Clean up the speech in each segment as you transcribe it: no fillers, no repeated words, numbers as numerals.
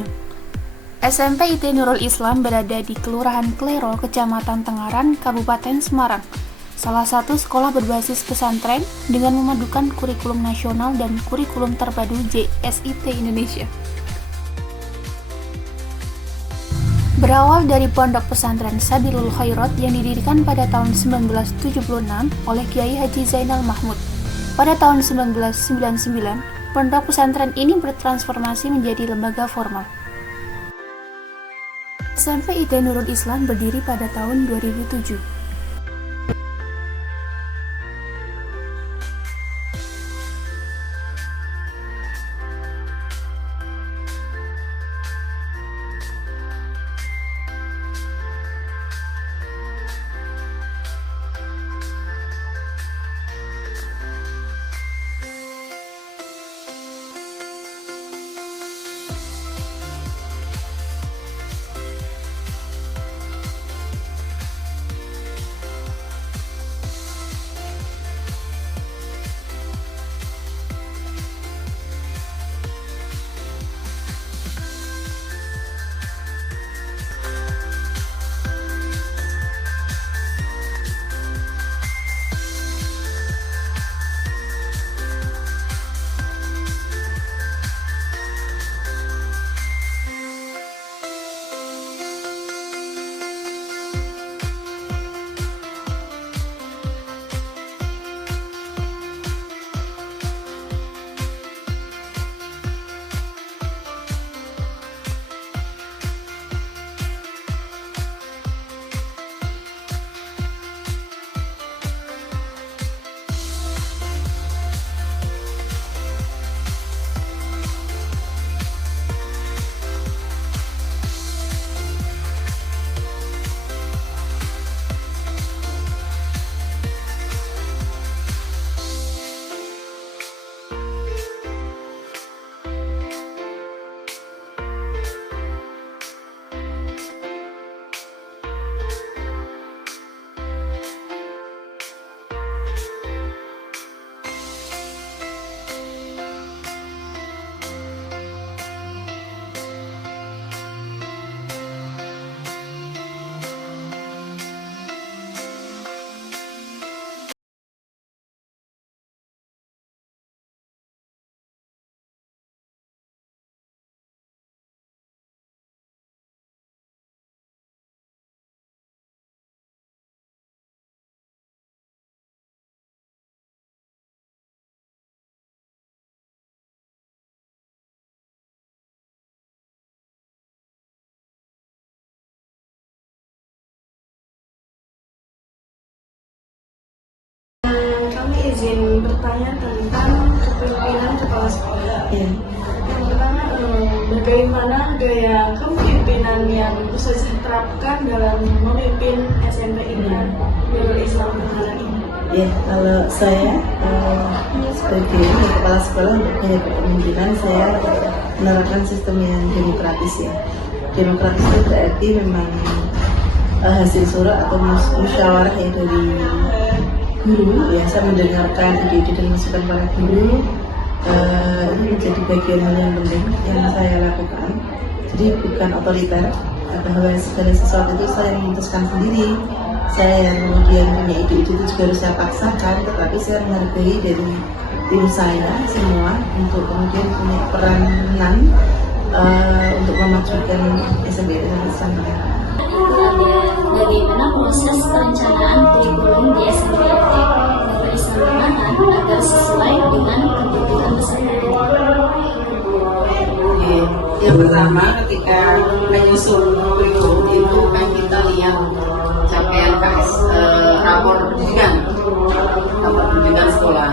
Bismillahirrahmanirrahim. SMP IT Nurul Islam berada di Kelurahan Klero, Kecamatan Tengaran, Kabupaten Semarang. Salah satu sekolah berbasis pesantren dengan memadukan kurikulum nasional dan kurikulum terpadu JSIT Indonesia. Berawal dari pondok pesantren Sabilul Khairat yang didirikan pada tahun 1976 oleh Kiai Haji Zainal Mahmud. Pada tahun 1999, pondok pesantren ini bertransformasi menjadi lembaga formal. SMP IT Nurul Islam berdiri pada tahun 2007. Kami izin bertanya tentang kepemimpinan kepala sekolah. Yang pertama, bagaimana gaya kepemimpinan yang Ustaz terapkan dalam memimpin SMP Nurul Islam Tengaran ini? Ya, kalau saya sebagai kepala sekolah untuk gaya kepemimpinan, saya menerapkan sistem yang demokratis ya. Demokratis itu berarti memang hasil surah atau musyawarah ya dari guru ya. Saya mendengarkan ide-ide dan masukan para guru. Ini menjadi bagian hal yang penting yang saya lakukan. Jadi bukan otoriter, bahwa segala sesuatu itu saya memutuskan sendiri. Saya yang kemudian punya ide-ide itu juga harus saya paksakan, tetapi saya menghargai dari tim saya semua untuk kemudian punya peranan untuk memajukan SMP Islam. Bagaimana proses perencanaan kurikulum di SMP Nurul Islam Tengaran agar sesuai dengan kebutuhan peserta? Yang pertama, ketika menyusun kurikulum itu kan kita lihat capaian rapor pendidikan sekolah,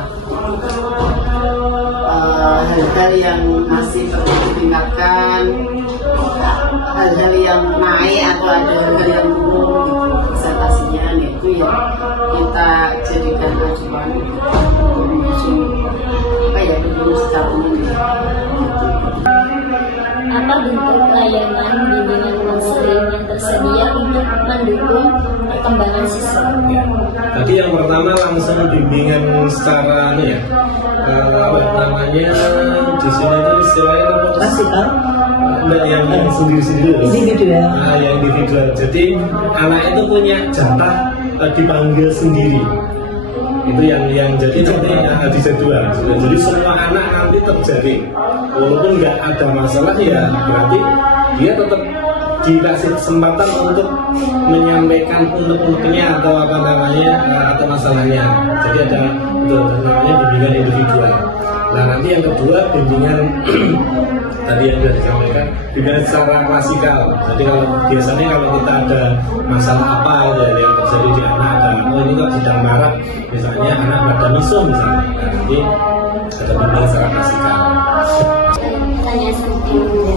hal-hal yang masih perlu ditingkatkan, hal-hal yang naik atau ada hal-hal yang turun presentasinya, itu yang kita jadikan acuan untuk menyusun kurikulum secara umum. Apa bentuk layanan bimbingan konseling yang tersedia untuk mendukung perkembangan siswa? Tadi yang pertama langsung bimbingan secara apa namanya di sini itu istilahnya apa? Klasikal. Enggak, yang sendiri-sendiri. Individual. Nah, yang individual. Jadi anak itu punya jatah dipanggil sendiri. Itu yang jadi nanti di jadwal. Jadi semua anak nanti terjaring. Walaupun nggak ada masalah ya berarti dia tetap dikasih kesempatan untuk menyampaikan unek-uneknya atau apa namanya atau masalahnya. Jadi ada itu namanya bimbingan individual. Nah nanti yang kedua bimbingan tadi yang sudah disampaikan bimbingan secara klasikal. Jadi kalau biasanya kalau kita ada masalah apa yang terjadi di anak, ada ini kok sedang marah, misalnya anak pada miso misalnya, nah, nanti ada bimbingan secara klasikal. Tanya selanjutnya.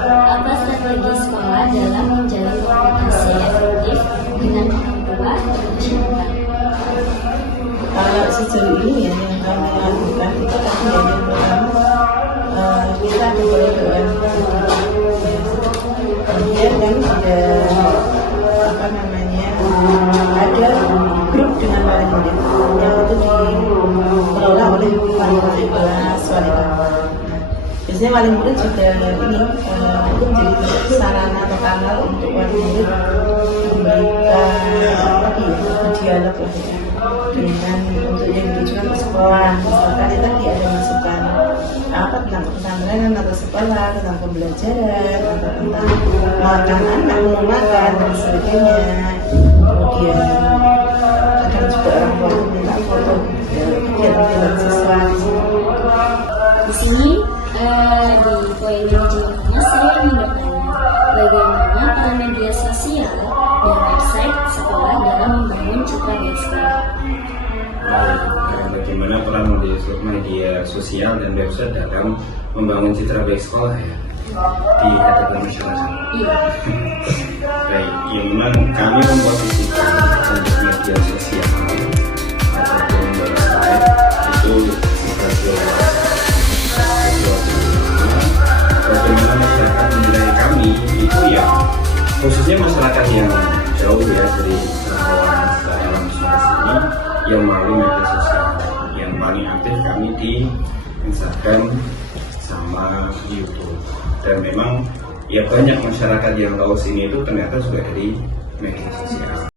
Apa strategi sekolah dalam menjalin komunikasi efektif dengan orang tua dan masyarakat? Kalau sejauh ini ya yang kami lakukan itu tadi ya yang pertama kita ada doa. Kemudian kan ada apa namanya ada grup dengan wali murid yang itu dikelola oleh wali murid kelas wali kelas. Biasanya wali murid juga ini itu menjadi sarana atau kanal untuk wali murid memberikan apa ya berdialog lah ya dengan untuk yang ditujukan ke sekolah. Misalkan itu tadi ada masukan apa tentang pesantren atau sekolah, tentang pembelajaran atau tentang makan anak, mau makan dan sebagainya. Kemudian kadang juga orang tua minta foto kegiatan siswa. Di sini di poin selanjutnya saya ingin bertanya, bagaimana peran media sosial dan website sekolah dalam membangun citra baik sekolah? Bagaimana peran media sosial dan website dalam membangun citra baik sekolah ya di hadapan masyarakat? Iya. Baik, yang memang kami memposisikan untuk media sosial ataupun website itu sebagai bagaimana masyarakat menilai kami itu ya khususnya masyarakat yang jauh ya dari jangkauan dalam sini yang melalui media sosial. Yang paling aktif kami di Instagram sama YouTube, dan memang ya banyak masyarakat yang tahu sini itu ternyata juga dari media sosial.